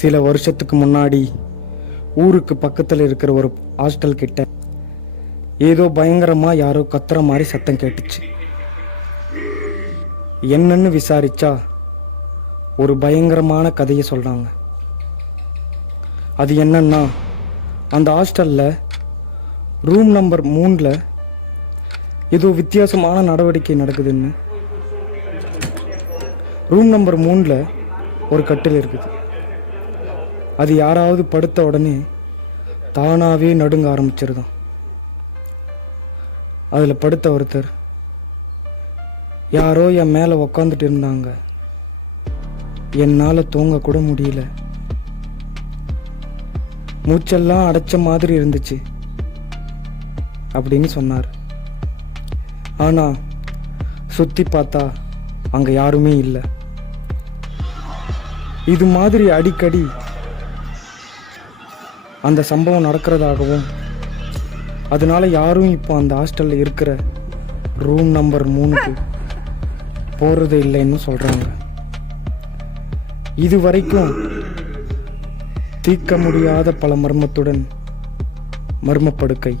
சில வருஷத்துக்கு முன்னாடி ஊருக்கு பக்கத்தில் இருக்கிற ஒரு ஹாஸ்டல் கிட்ட ஏதோ பயங்கரமா யாரோ கத்துற மாதிரி சத்தம் கேட்டுச்சு. என்னன்னு விசாரிச்சா ஒரு பயங்கரமான கதையை சொல்றாங்க. அது என்னன்னா, அந்த ஹாஸ்டல்ல ரூம் நம்பர் 3ல ஏதோ வித்தியாசமான நடவடிக்கை நடக்குதுன்னு. ரூம் நம்பர் 3ல ஒரு கட்டில் இருக்குது. அது யாராவது படுத்த உடனே தானாவே நடுங்க ஆரம்பிச்சிருதான். அதில் படுத்த ஒருத்தர், யாரோ என் மேலே உக்காந்துட்டு இருந்தாங்க, என்னால் தூங்க கூட முடியல, மூச்செல்லாம் அடைச்ச மாதிரி இருந்துச்சு அப்படின்னு சொன்னார். ஆனால் சுற்றி பார்த்தா அங்கே யாருமே இல்லை. இது மாதிரி அடிக்கடி அந்த சம்பவம் நடக்கிறதாகவும், அதனால யாரும் இப்போ அந்த ஹாஸ்டலில் இருக்கிற ரூம் நம்பர் 3க்கு போகிறது இல்லைன்னு சொல்கிறாங்க. இது வரைக்கும் தீர்க்க முடியாத பல மர்மத்துடன் மர்மப்படுக்கை